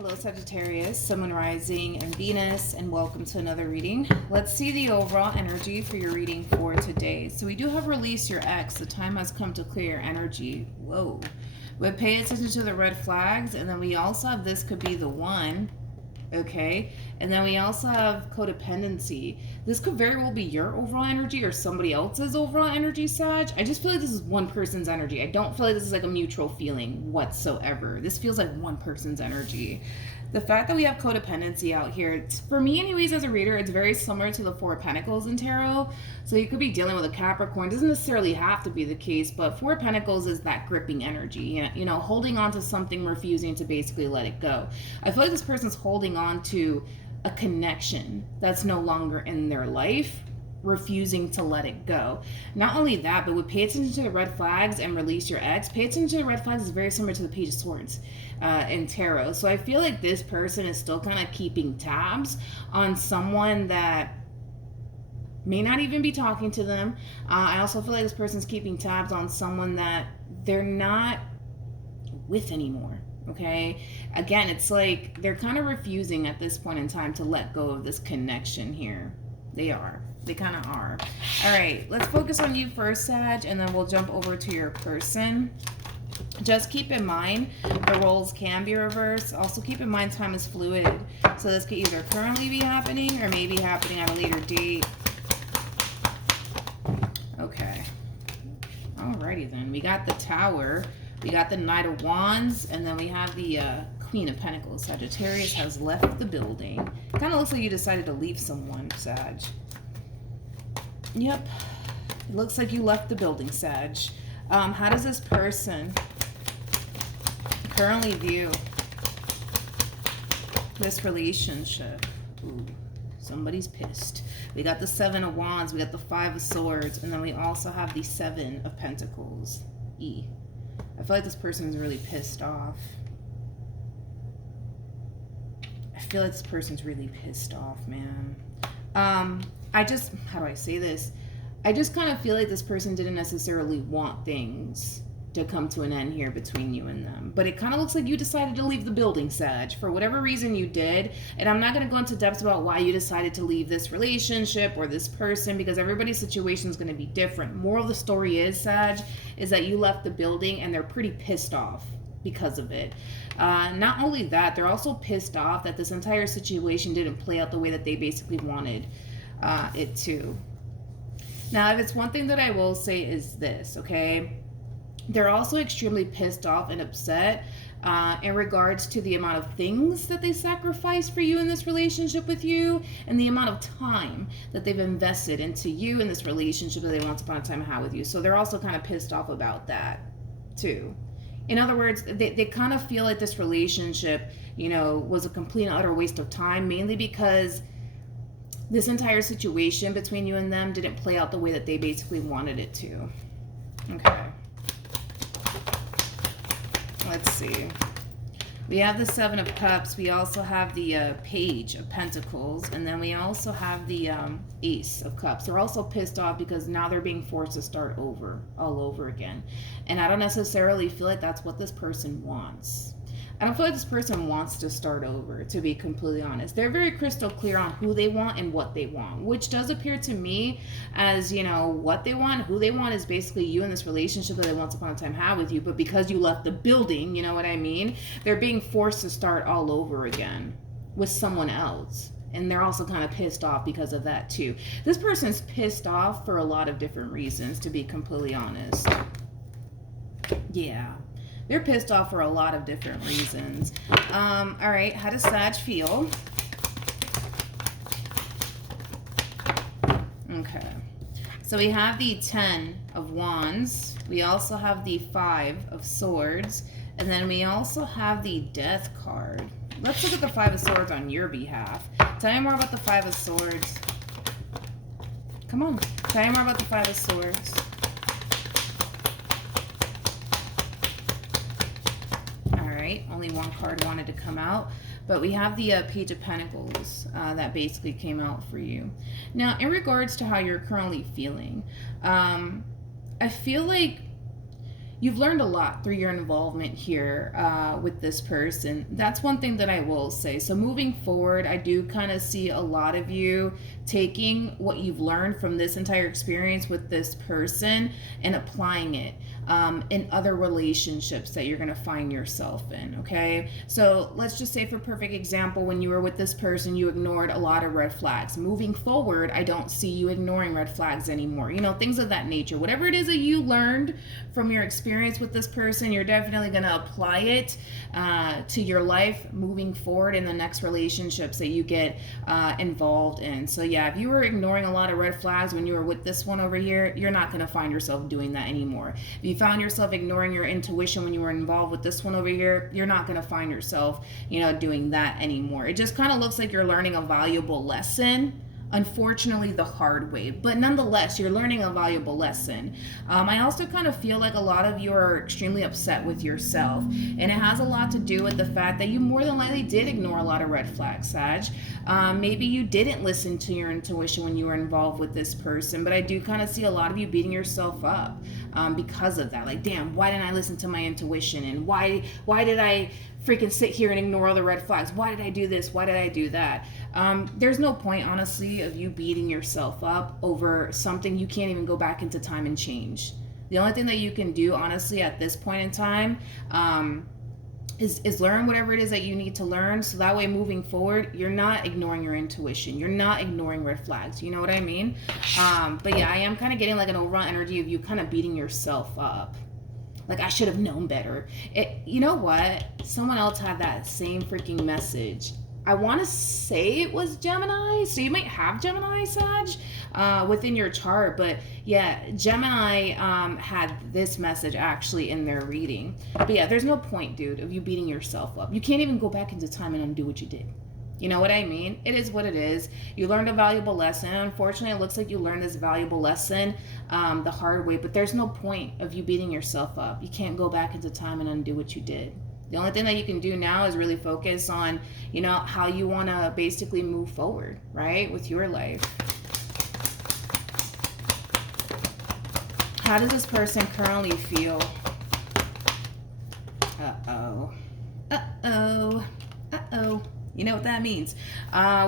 Hello Sagittarius, Sun, Moon, Rising, and Venus, and welcome to another reading. Let's see the overall energy for your reading for today. So we do have release your ex. The time has come to clear your energy. Whoa. But pay attention to the red flags, and then we also have this could be the one. Okay, and then we also have codependency. This could very well be your overall energy or somebody else's overall energy, Sag. I just feel like this is one person's energy. I don't feel like this is like a mutual feeling whatsoever. This feels like one person's energy. The fact that we have codependency out here, for me anyways as a reader, it's very similar to the Four of Pentacles in Tarot. So you could be dealing with a Capricorn. It doesn't necessarily have to be the case, but Four of Pentacles is that gripping energy. You know, holding on to something, refusing to basically let it go. I feel like this person's holding on to a connection that's no longer in their life, refusing to let it go. Not only that, but would pay attention to the red flags and release your ex. Pay attention to the red flags is very similar to the Page of Swords in Tarot. So I feel like this person is still kind of keeping tabs on someone that may not even be talking to them. I also feel like this person's keeping tabs on someone that they're not with anymore. Okay, again, it's like they're kind of refusing at this point in time to let go of this connection here. They kind of are. All right, let's focus on you first, Sag, and then we'll jump over to your person. Just keep in mind the roles can be reversed. Also keep in mind time is fluid, so this could either currently be happening or maybe happening at a later date. Okay, alrighty then. We got the Tower, we got the Knight of Wands, and then we have the Queen of Pentacles. Sagittarius has left the building. Kind of looks like you decided to leave someone, Sag. Yep, it looks like you left the building, Sag. How does this person currently view this relationship? Ooh, somebody's pissed. We got the Seven of Wands, we got the Five of Swords, and then we also have the Seven of Pentacles. I feel like this person is really pissed off. I feel like this person's really pissed off, man. How do I say this? I just kind of feel like this person didn't necessarily want things to come to an end here between you and them. But it kind of looks like you decided to leave the building, Sag, for whatever reason you did. And I'm not going to go into depth about why you decided to leave this relationship or this person, because everybody's situation is going to be different. Moral of the story is, Sag, is that you left the building and they're pretty pissed off because of it. Not only that, they're also pissed off that this entire situation didn't play out the way that they basically wanted it to. Now, if it's one thing that I will say is this, okay? They're also extremely pissed off and upset in regards to the amount of things that they sacrificed for you in this relationship with you, and the amount of time that they've invested into you in this relationship that they once upon a time had with you. So they're also kind of pissed off about that too. In other words, they kind of feel like this relationship, you know, was a complete and utter waste of time, mainly because this entire situation between you and them didn't play out the way that they basically wanted it to. Okay. Let's see. We have the Seven of Cups. We also have the Page of Pentacles. And then we also have the Ace of Cups. They're also pissed off because now they're being forced to start over, all over again. And I don't necessarily feel like that's what this person wants. I don't feel like this person wants to start over, to be completely honest. They're very crystal clear on who they want and what they want, which does appear to me as, you know, what they want. Who they want is basically you in this relationship that they once upon a time had with you, but because you left the building, you know what I mean? They're being forced to start all over again with someone else. And they're also kind of pissed off because of that too. This person's pissed off for a lot of different reasons, to be completely honest. Yeah. They're pissed off for a lot of different reasons. All right, how does Sag feel? Okay, so we have the Ten of Wands. We also have the Five of Swords. And then we also have the Death card. Let's look at the Five of Swords on your behalf. Tell me more about the Five of Swords. Come on, tell me more about the Five of Swords. Only one card wanted to come out, but we have the Page of Pentacles that basically came out for you. Now, in regards to how you're currently feeling, I feel like you've learned a lot through your involvement here with this person. That's one thing that I will say. So moving forward, I do kind of see a lot of you taking what you've learned from this entire experience with this person and applying it in other relationships that you're going to find yourself in. Okay, so let's just say, for perfect example, when you were with this person, you ignored a lot of red flags. Moving forward, I don't see you ignoring red flags anymore. You know, things of that nature. Whatever it is that you learned from your experience with this person, you're definitely going to apply it to your life moving forward in the next relationships that you get involved in. So yeah, if you were ignoring a lot of red flags when you were with this one over here, you're not going to find yourself doing that anymore. If you found yourself ignoring your intuition when you were involved with this one over here, you're not going to find yourself, you know, doing that anymore. It just kind of looks like you're learning a valuable lesson, unfortunately the hard way, but nonetheless you're learning a valuable lesson. I also kind of feel like a lot of you are extremely upset with yourself, and it has a lot to do with the fact that you more than likely did ignore a lot of red flags, Sag. Maybe you didn't listen to your intuition when you were involved with this person, but I do kind of see a lot of you beating yourself up because of that. Like, damn, why didn't I listen to my intuition? And why did I freaking sit here and ignore all the red flags? Why did I do this? Why did I do that? There's no point, honestly, of you beating yourself up over something you can't even go back into time and change. The only thing that you can do, honestly, at this point in time, is learn whatever it is that you need to learn, so that way moving forward you're not ignoring your intuition, you're not ignoring red flags, you know what I mean? But yeah, I am kind of getting like an overall energy of you kind of beating yourself up. Like, I should have known better. You know what? Someone else had that same freaking message. I want to say it was Gemini. So you might have Gemini, Sag, within your chart. But yeah, Gemini had this message actually in their reading. But yeah, there's no point, dude, of you beating yourself up. You can't even go back into time and undo what you did. You know what I mean? It is what it is. You learned a valuable lesson. Unfortunately, it looks like you learned this valuable lesson the hard way, but there's no point of you beating yourself up. You can't go back into time and undo what you did. The only thing that you can do now is really focus on, you know, how you want to basically move forward, right, with your life. How does this person currently feel? Uh-oh. Uh-oh. Uh-oh. You know what that means.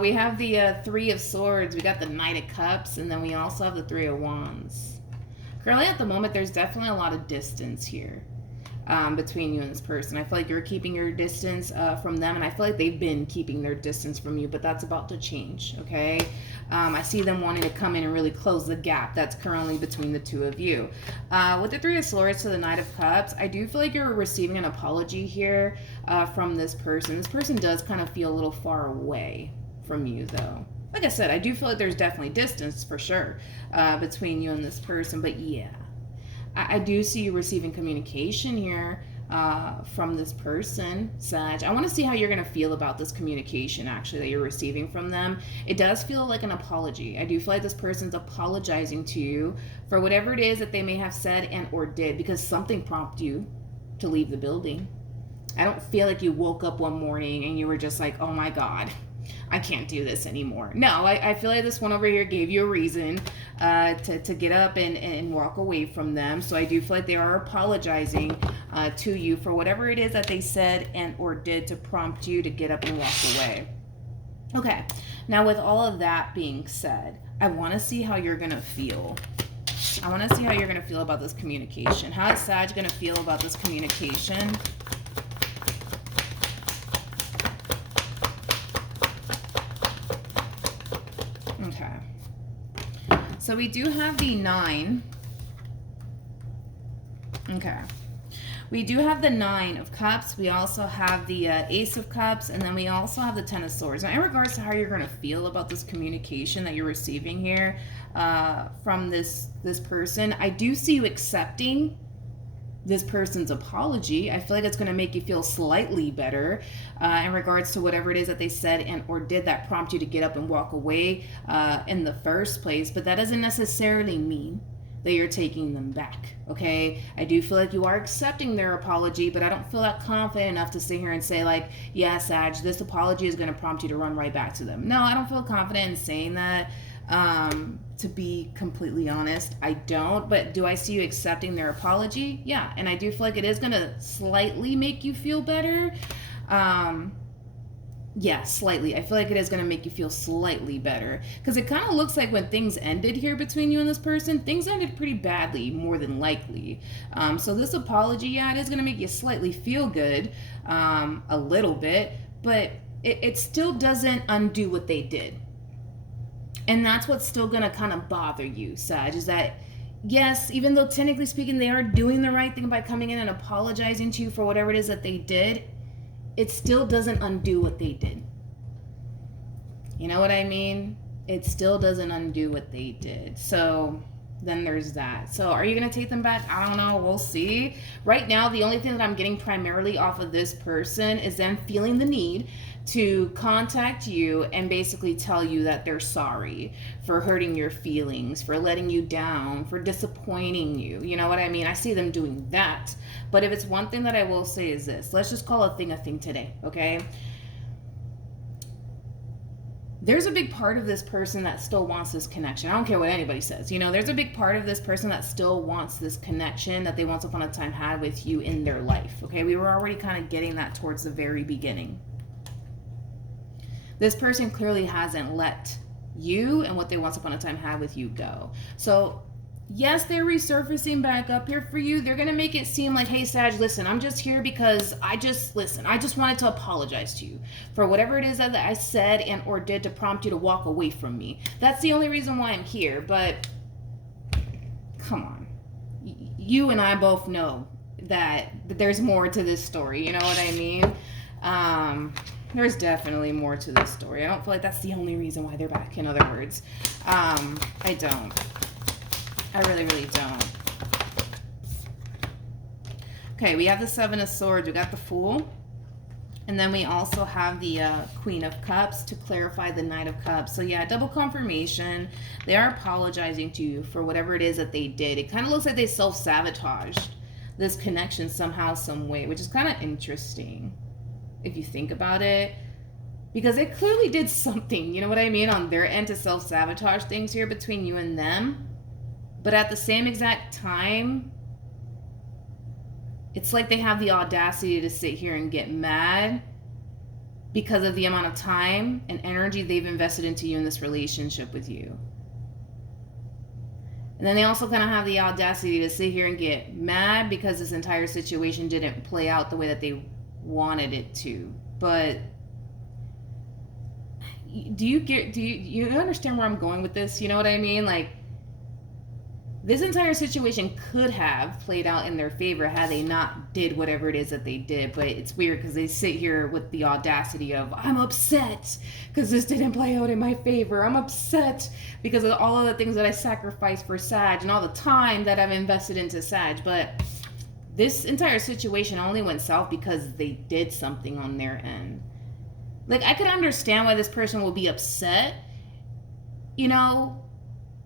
We have the Three of Swords. We got the Knight of Cups. And then we also have the Three of Wands. Currently at the moment, there's definitely a lot of distance here between you and this person. I feel like you're keeping your distance from them. And I feel like they've been keeping their distance from you. But that's about to change, okay? I see them wanting to come in and really close the gap that's currently between the two of you. With the Three of Swords to the Knight of Cups, I do feel like you're receiving an apology here from this person. This person does kind of feel a little far away from you, though. Like I said, I do feel like there's definitely distance for sure between you and this person. But yeah, I do see you receiving communication here from this person, Sag. I want to see how you're going to feel about this communication actually that you're receiving from them. It does feel like an apology. I do feel like this person's apologizing to you for whatever it is that they may have said and or did, because something prompted you to leave the building. I don't feel like you woke up one morning and you were just like, oh my God, I can't do this anymore. No, I feel like this one over here gave you a reason to get up and walk away from them. So I do feel like they are apologizing to you for whatever it is that they said and or did to prompt you to get up and walk away. Okay, now with all of that being said, I want to see how you're going to feel. I want to see how you're going to feel about this communication. How is Sag going to feel about this communication? Okay. So we do have the 9. Okay. We do have the 9 of Cups. We also have the Ace of Cups. And then we also have the 10 of Swords. Now, in regards to how you're going to feel about this communication that you're receiving here from this person, I do see you accepting this person's apology. I feel like it's going to make you feel slightly better in regards to whatever it is that they said and or did that prompt you to get up and walk away in the first place. But that doesn't necessarily mean that you're taking them back, okay? I do feel like you are accepting their apology, but I don't feel that confident enough to sit here and say like, yeah, Sag, this apology is going to prompt you to run right back to them. No, I don't feel confident in saying that. To be completely honest, I don't. But do I see you accepting their apology? Yeah. And I do feel like it is going to slightly make you feel better. Yeah, slightly. I feel like it is going to make you feel slightly better. Because it kind of looks like when things ended here between you and this person, things ended pretty badly, more than likely. So this apology, yeah, it is going to make you slightly feel good, a little bit. But it still doesn't undo what they did. And that's what's still going to kind of bother you, Sag, is that, yes, even though technically speaking they are doing the right thing by coming in and apologizing to you for whatever it is that they did, it still doesn't undo what they did. You know what I mean? It still doesn't undo what they did. So then there's that. So are you going to take them back? I don't know. We'll see. Right now, the only thing that I'm getting primarily off of this person is them feeling the need to contact you and basically tell you that they're sorry for hurting your feelings, for letting you down, for disappointing you. You know what I mean? I see them doing that. But if it's one thing that I will say is this, let's just call a thing today, okay? There's a big part of this person that still wants this connection. I don't care what anybody says. You know, there's a big part of this person that still wants this connection that they once upon a time had with you in their life, okay? We were already kind of getting that towards the very beginning. This person clearly hasn't let you and what they once upon a time had with you go. So yes, they're resurfacing back up here for you. They're going to make it seem like, hey, Sag, listen, I'm just here because I just wanted to apologize to you for whatever it is that I said and or did to prompt you to walk away from me. That's the only reason why I'm here. But come on. You and I both know that there's more to this story. You know what I mean? There's definitely more to this story. I don't feel like that's the only reason why they're back, in other words. I don't. I really, really don't. Okay, we have the Seven of Swords. We got the Fool. And then we also have the Queen of Cups to clarify the Knight of Cups. So yeah, double confirmation. They are apologizing to you for whatever it is that they did. It kind of looks like they self-sabotaged this connection somehow, some way, which is kind of interesting if you think about it. Because it clearly did something, you know what I mean, on their end to self-sabotage things here between you and them. But at the same exact time, it's like they have the audacity to sit here and get mad because of the amount of time and energy they've invested into you in this relationship with you. And then they also kind of have the audacity to sit here and get mad because this entire situation didn't play out the way that they wanted it to. But do you understand where I'm going with this? You know what I mean? Like, this entire situation could have played out in their favor had they not did whatever it is that they did. But it's weird because they sit here with the audacity of, I'm upset because this didn't play out in my favor. I'm upset because of all of the things that I sacrificed for Sag and all the time that I've invested into Sag. But this entire situation only went south because they did something on their end. Like, I could understand why this person will be upset, you know,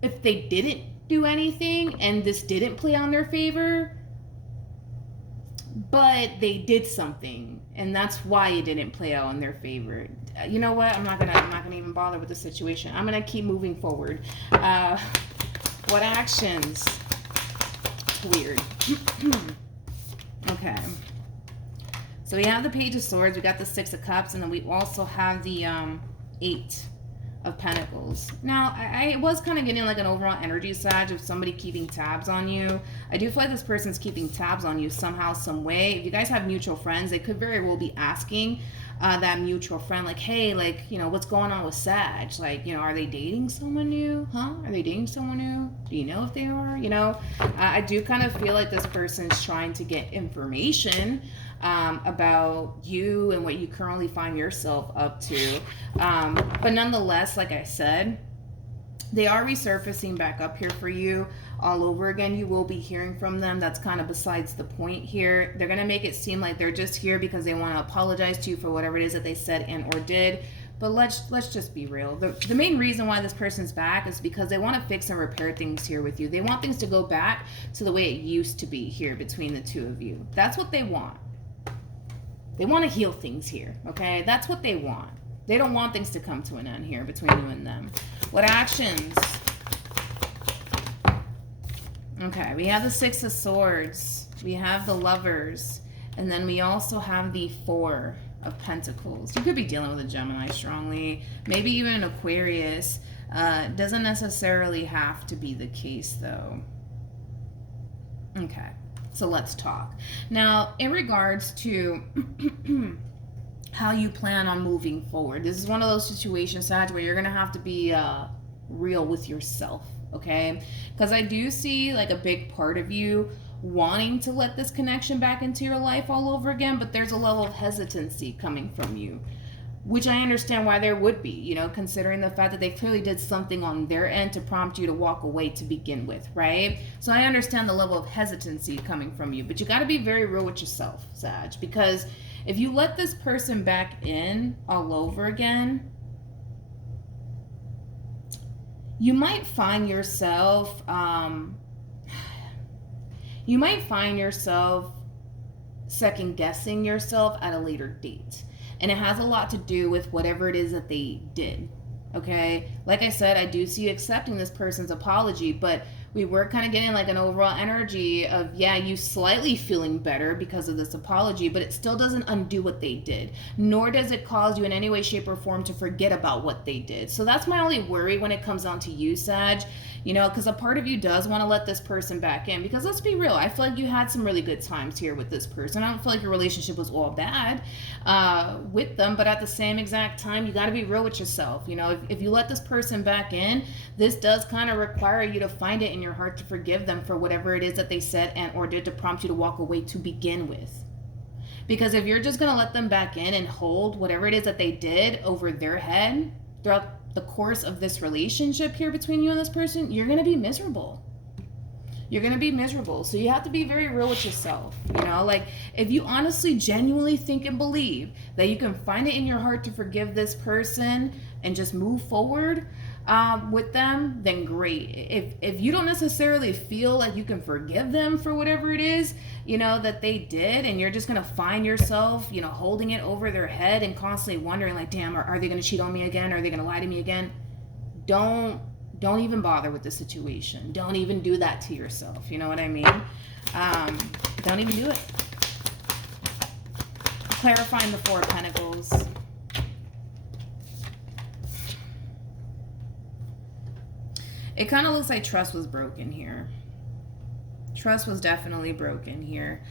if they didn't do anything and this didn't play on their favor, but they did something and that's why it didn't play out in their favor. You know what? I'm not gonna even bother with the situation. I'm gonna keep moving forward. What actions? Weird. Okay. So we have the Page of Swords, we got the Six of Cups, and then we also have the Eight of Pentacles. Now, I was kind of getting like an overall energy, Sag, of somebody keeping tabs on you. I do feel like this person's keeping tabs on you somehow, some way. If you guys have mutual friends, they could very well be asking that mutual friend, like, hey, like, you know, what's going on with Sag? Like, you know, are they dating someone new? Huh? Are they dating someone new? Do you know if they are? You know, I do kind of feel like this person's trying to get information about you and what you currently find yourself up to. But nonetheless, like I said, they are resurfacing back up here for you all over again. You will be hearing from them. That's kind of besides the point here. They're going to make it seem like they're just here because they want to apologize to you for whatever it is that they said and or did. But let's just be real. The main reason why this person's back is because they want to fix and repair things here with you. They want things to go back to the way it used to be here between the two of you. That's what they want. They want to heal things here, okay? That's what they want. They don't want things to come to an end here between you and them. What actions? Okay, we have the Six of Swords. We have the Lovers. And then we also have the Four of Pentacles. You could be dealing with a Gemini strongly. Maybe even an Aquarius. Doesn't necessarily have to be the case, though. Okay, so let's talk. Now, in regards to how you plan on moving forward, this is one of those situations, Sag, where you're going to have to be real with yourself, okay? Because I do see like a big part of you wanting to let this connection back into your life all over again, but there's a level of hesitancy coming from you, which I understand why there would be, you know, considering the fact that they clearly did something on their end to prompt you to walk away to begin with, right? So I understand the level of hesitancy coming from you, but you got to be very real with yourself, Sag, because if you let this person back in all over again, you might find yourself, second guessing yourself at a later date. And it has a lot to do with whatever it is that they did, okay? Like I said, I do see you accepting this person's apology, but we were kind of getting like an overall energy of, yeah, you slightly feeling better because of this apology, but it still doesn't undo what they did, nor does it cause you in any way, shape, or form to forget about what they did. So that's my only worry when it comes down to you, Sag, you know, because a part of you does want to let this person back in, because let's be real, I feel like you had some really good times here with this person. I don't feel like your relationship was all bad with them, but at the same exact time, you got to be real with yourself. You know, if you let this person back in, this does kind of require you to find it in your heart to forgive them for whatever it is that they said and or did to prompt you to walk away to begin with. Because if you're just going to let them back in and hold whatever it is that they did over their head throughout the course of this relationship here between you and this person, you're going to be miserable. You're going to be miserable. So you have to be very real with yourself. You know, like if you honestly, genuinely think and believe that you can find it in your heart to forgive this person and just move forward with them, then great. If you don't necessarily feel like you can forgive them for whatever it is, you know, that they did, and you're just going to find yourself, you know, holding it over their head and constantly wondering like, damn, are they going to cheat on me again? Are they going to lie to me again? Don't even bother with the situation. Don't even do that to yourself. You know what I mean? Don't even do it. Clarifying the Four of Pentacles. It kind of looks like trust was broken here. Trust was definitely broken here.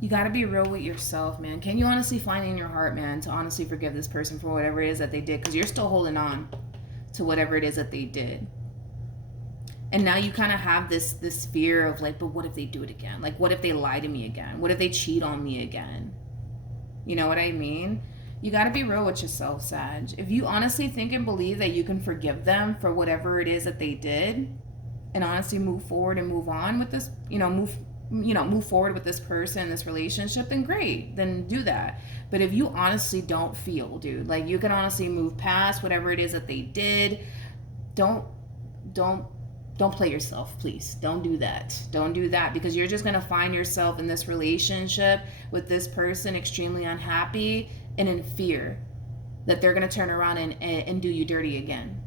You got to be real with yourself, man. Can you honestly find in your heart, man, to honestly forgive this person for whatever it is that they did? Because you're still holding on to whatever it is that they did. And now you kind of have this fear of like, but what if they do it again? Like, what if they lie to me again? What if they cheat on me again? You know what I mean? You got to be real with yourself, Sag. If you honestly think and believe that you can forgive them for whatever it is that they did and honestly move forward and move on with this, move forward with this person, this relationship, then great, then do that. But if you honestly don't feel, dude, like you can honestly move past whatever it is that they did, don't play yourself, please. Don't do that. Don't do that, because you're just going to find yourself in this relationship with this person extremely unhappy and in fear that they're going to turn around and do you dirty again.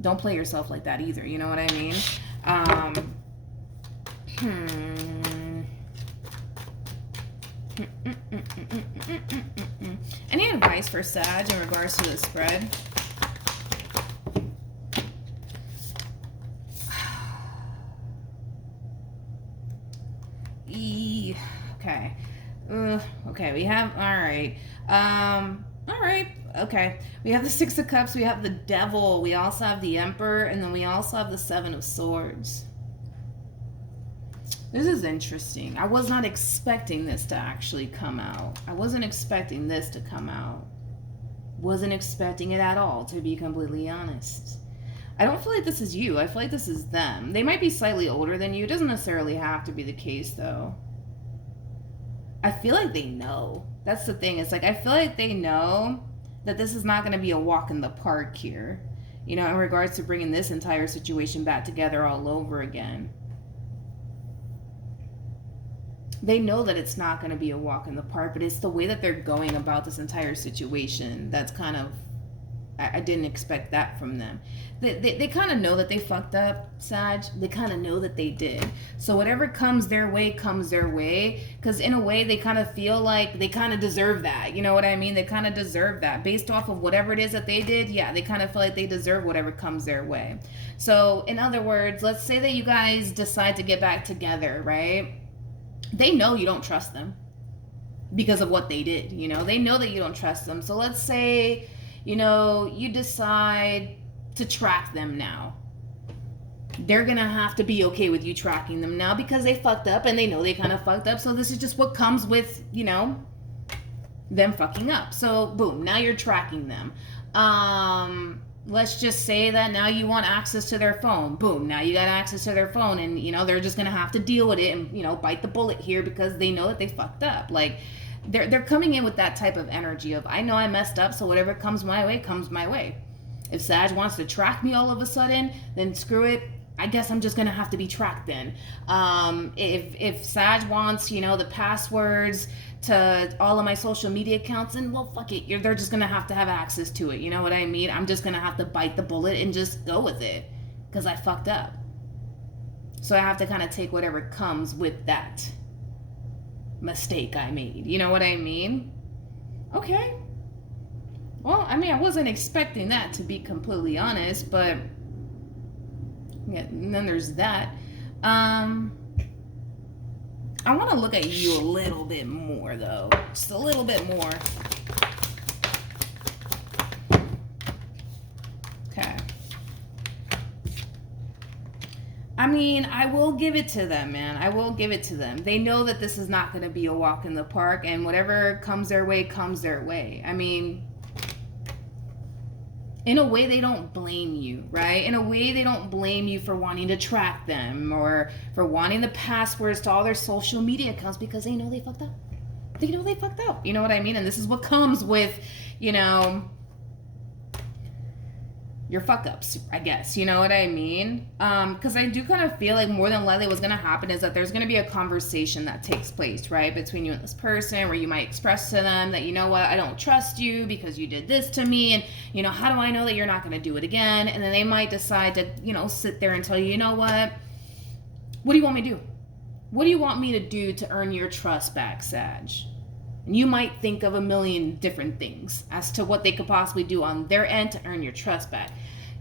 Don't play yourself like that either. You know what I mean? Any advice for Sag in regards to the spread? Okay. Okay, we have, all right, okay. We have the Six of Cups, we have the Devil, we also have the Emperor, and then we also have the Seven of Swords. This is interesting. I was not expecting this to actually come out. I wasn't expecting this to come out. Wasn't expecting it at all, to be completely honest. I don't feel like this is you. I feel like this is them. They might be slightly older than you. It doesn't necessarily have to be the case, though. I feel like they know. That's the thing. It's like, I feel like they know that this is not going to be a walk in the park here, you know, in regards to bringing this entire situation back together all over again. They know that it's not going to be a walk in the park, but it's the way that they're going about this entire situation that's kind of, I didn't expect that from them. They kind of know that they fucked up, Sag. They kind of know that they did. So whatever comes their way comes their way. Because in a way, they kind of feel like they kind of deserve that. You know what I mean? They kind of deserve that. Based off of whatever it is that they did, yeah, they kind of feel like they deserve whatever comes their way. So in other words, let's say that you guys decide to get back together, right? They know you don't trust them because of what they did. You know, they know that you don't trust them. So let's say, you know, you decide to track them now. They're going to have to be okay with you tracking them now because they fucked up and they know they kind of fucked up. So this is just what comes with, you know, them fucking up. So boom, now you're tracking them. Let's just say that now you want access to their phone. Boom, now you got access to their phone, and you know they're just gonna have to deal with it and, you know, bite the bullet here because they know that they fucked up. Like they're coming in with that type of energy of, I know I messed up, so whatever comes my way comes my way. If Sag wants to track me all of a sudden, then screw it. I guess I'm just gonna have to be tracked then. If Sag wants, you know, the passwords to all of my social media accounts, and well, fuck it, they're just gonna have access to it. You know what I mean? I'm just gonna have to bite the bullet and just go with it because I fucked up. So I have to kind of take whatever comes with that mistake I made. You know what I mean? Okay. Well, I mean, I wasn't expecting that, to be completely honest, but yeah, and then there's that. I want to look at you a little bit more, though. Just a little bit more. Okay. I mean, I will give it to them, man. I will give it to them. They know that this is not going to be a walk in the park, and whatever comes their way comes their way. I mean, in a way, they don't blame you, right? In a way, they don't blame you for wanting to track them or for wanting the passwords to all their social media accounts because they know they fucked up. They know they fucked up. You know what I mean? And this is what comes with, you know, your fuck ups, I guess. You know what I mean? Because I do kind of feel like more than likely what's going to happen is that there's going to be a conversation that takes place, right? Between you and this person where you might express to them that, you know what, I don't trust you because you did this to me. And, you know, how do I know that you're not going to do it again? And then they might decide to, you know, sit there and tell you, you know what do you want me to do? What do you want me to do to earn your trust back, Sag? And you might think of a million different things as to what they could possibly do on their end to earn your trust back.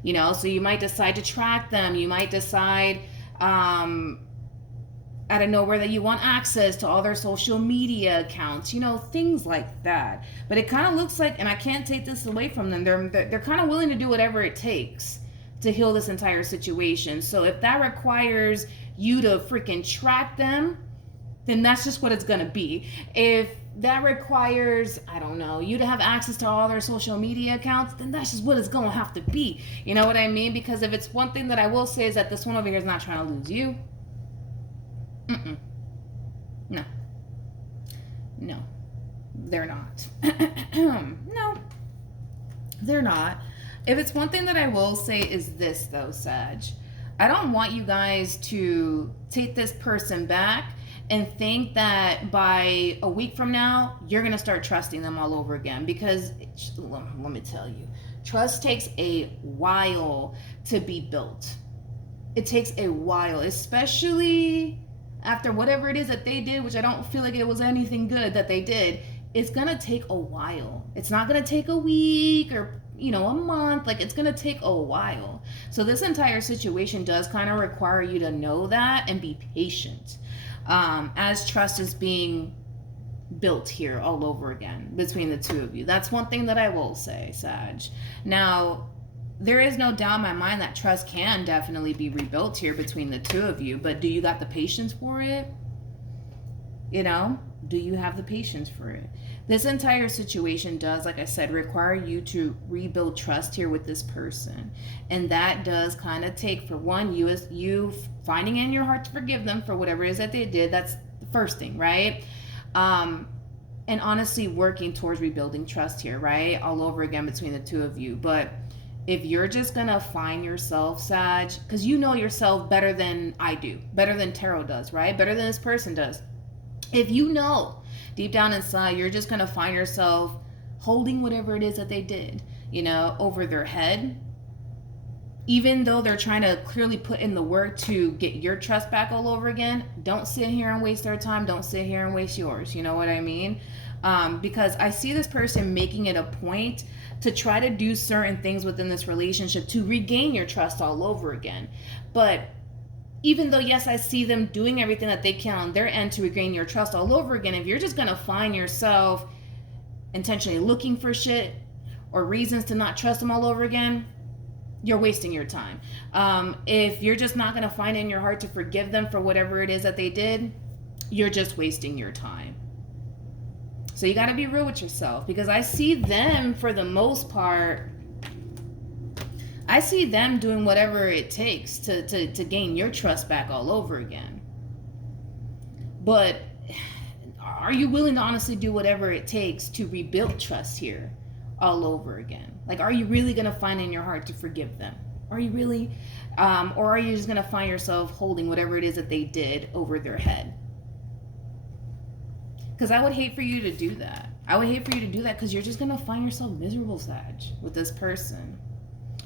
You know, so you might decide to track them. You might decide out of nowhere that you want access to all their social media accounts, you know, things like that. But it kind of looks like, and I can't take this away from them, they're kind of willing to do whatever it takes to heal this entire situation. So if that requires you to freaking track them, then that's just what it's going to be. If that requires, I don't know, you to have access to all their social media accounts, then that's just what it's going to have to be. You know what I mean? Because if it's one thing that I will say is that this one over here is not trying to lose you. No, they're not. No, they're not. If it's one thing that I will say is this, though, Sag, I don't want you guys to take this person back and think that by a week from now, you're going to start trusting them all over again. Because, let me tell you, trust takes a while to be built. It takes a while, especially after whatever it is that they did, which I don't feel like it was anything good that they did. It's going to take a while. It's not going to take a week or, you know, a month. Like, it's going to take a while. So this entire situation does kind of require you to know that and be patient. As trust is being built here all over again between the two of you. That's one thing that I will say, Sag. Now, there is no doubt in my mind that trust can definitely be rebuilt here between the two of you, but do you got the patience for it? You know, do you have the patience for it? This entire situation does, like I said, require you to rebuild trust here with this person. And that does kind of take, for one, you finding in your heart to forgive them for whatever it is that they did. That's the first thing, right? And honestly working towards rebuilding trust here, right? All over again between the two of you. But if you're just going to find yourself, Sag, because you know yourself better than I do, better than Tarot does, right? Better than this person does. If you know deep down inside, you're just going to find yourself holding whatever it is that they did, over their head, even though they're trying to clearly put in the work to get your trust back all over again, don't sit here and waste their time. Don't sit here and waste yours. You know what I mean? Because I see this person making it a point to try to do certain things within this relationship to regain your trust all over again. But even though, yes, I see them doing everything that they can on their end to regain your trust all over again, if you're just going to find yourself intentionally looking for shit or reasons to not trust them all over again, you're wasting your time. If you're just not going to find it in your heart to forgive them for whatever it is that they did, you're just wasting your time. So you got to be real with yourself, because I see them, for the most part, I see them doing whatever it takes to gain your trust back all over again. But are you willing to honestly do whatever it takes to rebuild trust here all over again? Like, are you really going to find in your heart to forgive them? Are you really? Or are you just going to find yourself holding whatever it is that they did over their head? Because I would hate for you to do that. I would hate for you to do that, because you're just going to find yourself miserable, Sag, with this person.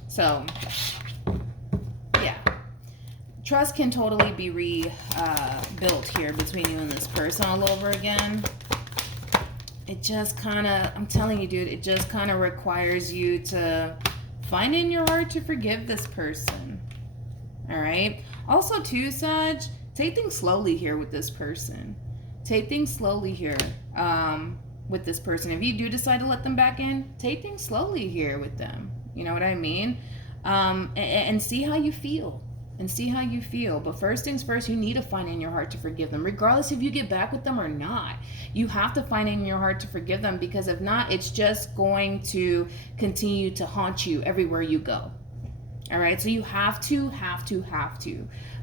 So, yeah. Trust can totally be rebuilt here between you and this person all over again. It just kind of, I'm telling you, dude, it just kind of requires you to find in your heart to forgive this person. All right? Also, too, Sag, take things slowly here with this person. Take things slowly here with this person. If you do decide to let them back in, take things slowly here with them. You know what I mean? And see how you feel. But first things first, you need to find in your heart to forgive them. Regardless if you get back with them or not, you have to find in your heart to forgive them, because if not, it's just going to continue to haunt you everywhere you go. All right? So you have to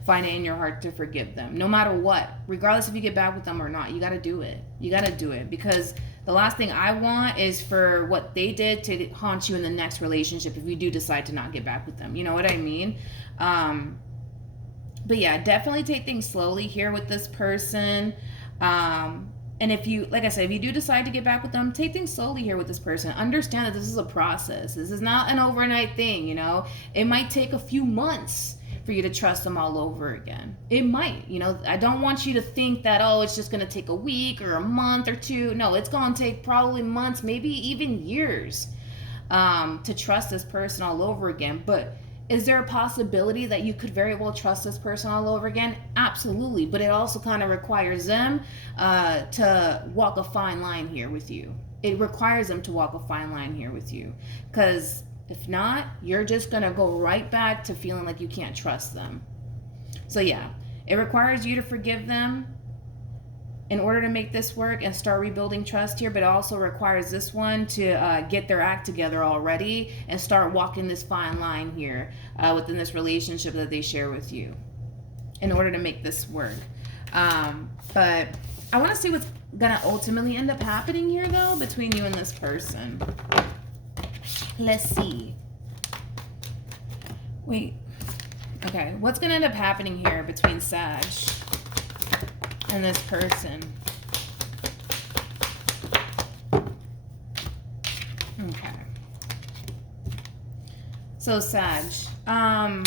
find it in your heart to forgive them, no matter what. Regardless if you get back with them or not, you got to do it. Because the last thing I want is for what they did to haunt you in the next relationship if you do decide to not get back with them. You know what I mean? But yeah, definitely take things slowly here with this person. And if you, like I said, if you do decide to get back with them, take things slowly here with this person. Understand that this is a process. This is not an overnight thing, It might take a few months for you to trust them all over again. It might, I don't want you to think that, it's just going to take a week or a month or two. No, it's going to take probably months, maybe even years, to trust this person all over again. But is there a possibility that you could very well trust this person all over again? Absolutely. But it also kind of requires them to walk a fine line here with you. It requires them to walk a fine line here with you. Because if not, you're just going to go right back to feeling like you can't trust them. So yeah, it requires you to forgive them in order to make this work and start rebuilding trust here, but it also requires this one to get their act together already and start walking this fine line here within this relationship that they share with you in order to make this work. But I want to see what's going to ultimately end up happening here, though, between you and this person. Let's see. Wait. Okay, what's going to end up happening here between Sag and this person? Okay. So Sag, I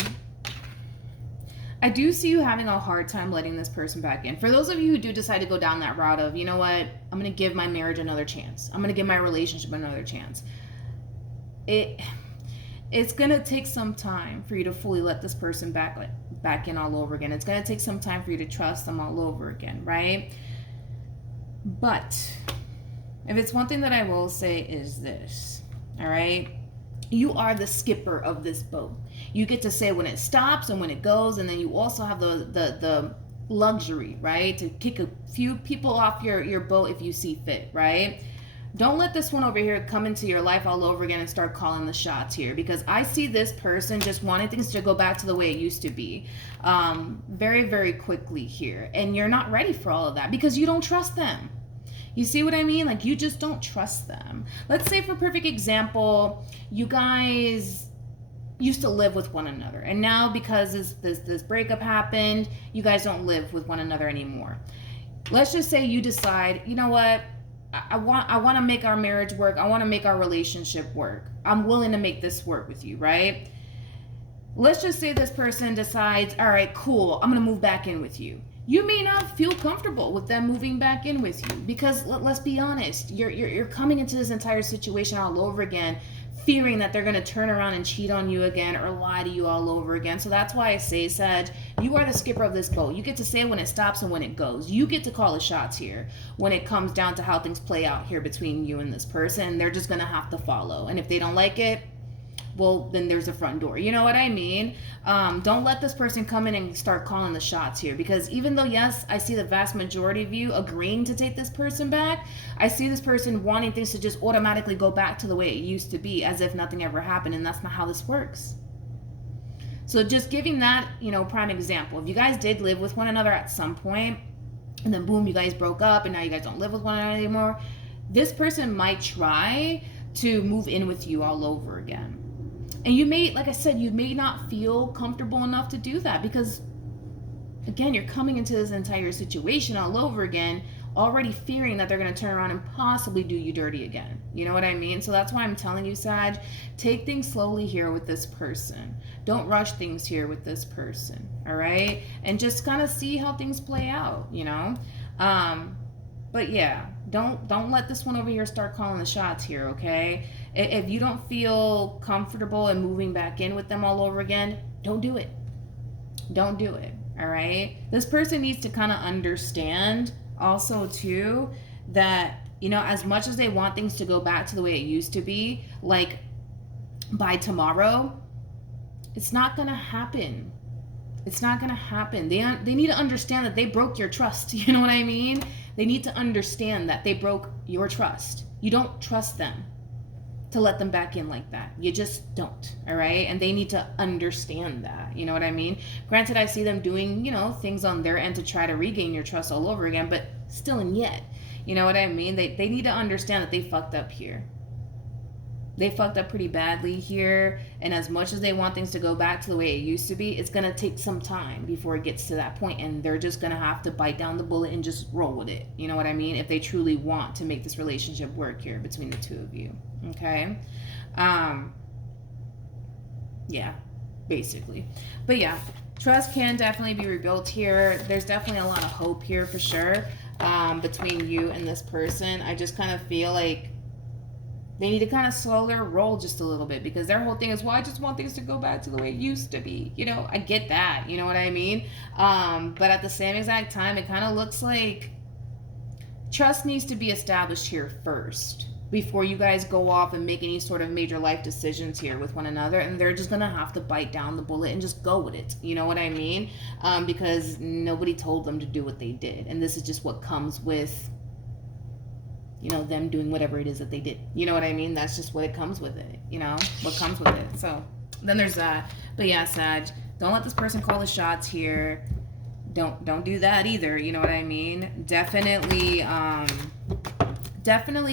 do see you having a hard time letting this person back in. For those of you who do decide to go down that route of, you know what, I'm going to give my marriage another chance. I'm going to give my relationship another chance. It's going to take some time for you to fully let this person back in all over again. It's going to take some time for you to trust them all over again, right? But if it's one thing that I will say is this, all right? You are the skipper of this boat. You get to say when it stops and when it goes, and then you also have the luxury, right, to kick a few people off your boat if you see fit, right? Don't let this one over here come into your life all over again and start calling the shots here, because I see this person just wanting things to go back to the way it used to be very, very quickly here. And you're not ready for all of that because you don't trust them. You see what I mean? Like, you just don't trust them. Let's say, for perfect example, you guys used to live with one another, and now because this breakup happened, you guys don't live with one another anymore. let's just say you decide, you know what, I want to make our marriage work. I want to make our relationship work. I'm willing to make this work with you, right? Let's just say this person decides, all right, cool, I'm going to move back in with you. You may not feel comfortable with them moving back in with you because let's be honest, you're coming into this entire situation all over again, fearing that they're going to turn around and cheat on you again or lie to you all over again. So that's why I say, Sag, you are the skipper of this boat. You get to say when it stops and when it goes. You get to call the shots here when it comes down to how things play out here between you and this person. They're just going to have to follow. And if they don't like it, well, then there's a front door. You know what I mean? Don't let this person come in and start calling the shots here, because even though, yes, I see the vast majority of you agreeing to take this person back, I see this person wanting things to just automatically go back to the way it used to be, as if nothing ever happened, and that's not how this works. So just giving that, prime example. If you guys did live with one another at some point, and then boom, you guys broke up, and now you guys don't live with one another anymore, this person might try to move in with you all over again. And you may, like I said, you may not feel comfortable enough to do that because, again, you're coming into this entire situation all over again, already fearing that they're going to turn around and possibly do you dirty again. You know what I mean? So that's why I'm telling you, Sag, take things slowly here with this person. Don't rush things here with this person, all right? And just kind of see how things play out, But yeah, don't let this one over here start calling the shots here, okay? If you don't feel comfortable in moving back in with them all over again, don't do it. Don't do it, all right? This person needs to kind of understand also too that, as much as they want things to go back to the way it used to be, like by tomorrow, it's not going to happen. It's not going to happen. They need to understand that they broke your trust. You know what I mean? They need to understand that they broke your trust. You don't trust them to let them back in like that. You just don't, all right? And they need to understand that, you know what I mean? Granted, I see them doing, things on their end to try to regain your trust all over again, but still and yet, you know what I mean? They need to understand that they fucked up here. They fucked up pretty badly here, and as much as they want things to go back to the way it used to be, it's going to take some time before it gets to that point, and they're just going to have to bite down the bullet and just roll with it. You know what I mean? If they truly want to make this relationship work here between the two of you. Okay? Yeah, basically. But yeah, trust can definitely be rebuilt here. There's definitely a lot of hope here for sure, between you and this person. I just kind of feel like they need to kind of slow their roll just a little bit, because their whole thing is, well, I just want things to go back to the way it used to be. I get that. You know what I mean? But at the same exact time, it kind of looks like trust needs to be established here first before you guys go off and make any sort of major life decisions here with one another. And they're just going to have to bite down the bullet and just go with it. You know what I mean? Because nobody told them to do what they did. And this is just what comes with, them doing whatever it is that they did. You know what I mean? That's just what it comes with it, what comes with it. So then there's that. But yeah, Sag, don't let this person call the shots here. Don't do that either. You know what I mean? Definitely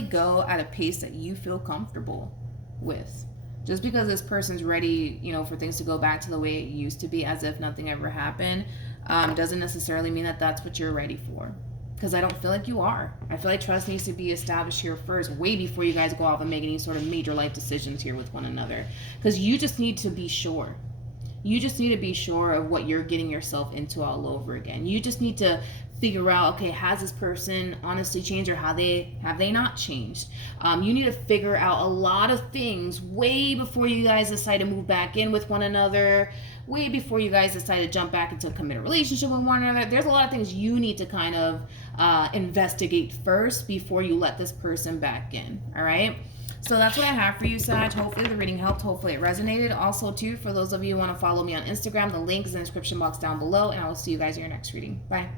go at a pace that you feel comfortable with. Just because this person's ready, for things to go back to the way it used to be, as if nothing ever happened, doesn't necessarily mean that that's what you're ready for. Because I don't feel like you are. I feel like trust needs to be established here first, way before you guys go off and make any sort of major life decisions here with one another. Because you just need to be sure. You just need to be sure of what you're getting yourself into all over again. You just need to figure out, okay, has this person honestly changed, or have they not changed? You need to figure out a lot of things way before you guys decide to move back in with one another, way before you guys decide to jump back into a committed relationship with one another. There's a lot of things you need to kind of investigate first before you let this person back in, all right? So that's what I have for you, Sag. Hopefully the reading helped. Hopefully it resonated. Also, too, for those of you who want to follow me on Instagram, the link is in the description box down below, and I will see you guys in your next reading. Bye.